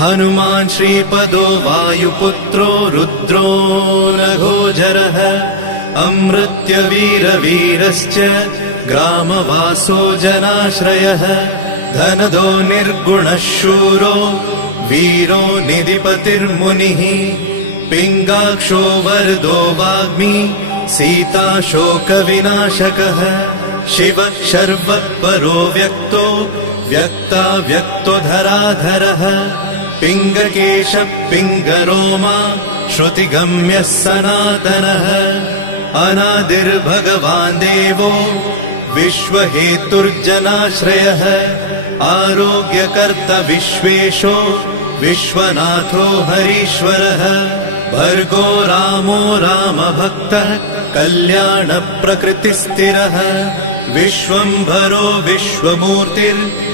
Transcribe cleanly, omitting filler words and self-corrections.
हनुमान् श्रीपदो वायुपुत्रो रुद्रो नघोजरः अमृत्यवीरवीरश्च ग्रामवासो जनाश्रयः धनदो निर्गुणः शूरो वीरो निधिपतिर्मुनिः पिङ्गाक्षो वरदो वाग्मी सीता शोकविनाशकः शिवः शर्वः परो व्यक्तो व्यक्तो धराधरः पिङ्गकेशः पिङ्गरोमा श्रुतिगम्यः सनातनः अनादिर्भगवान् देवो विश्वहेतुर्जनाश्रयः आरोग्यकर्ता विश्वेशो विश्वनाथो हरीश्वरः भर्गो रामो रामभक्तः कल्याणप्रकृतिस्थिरः विश्वम्भरो विश्वमूर्तिर्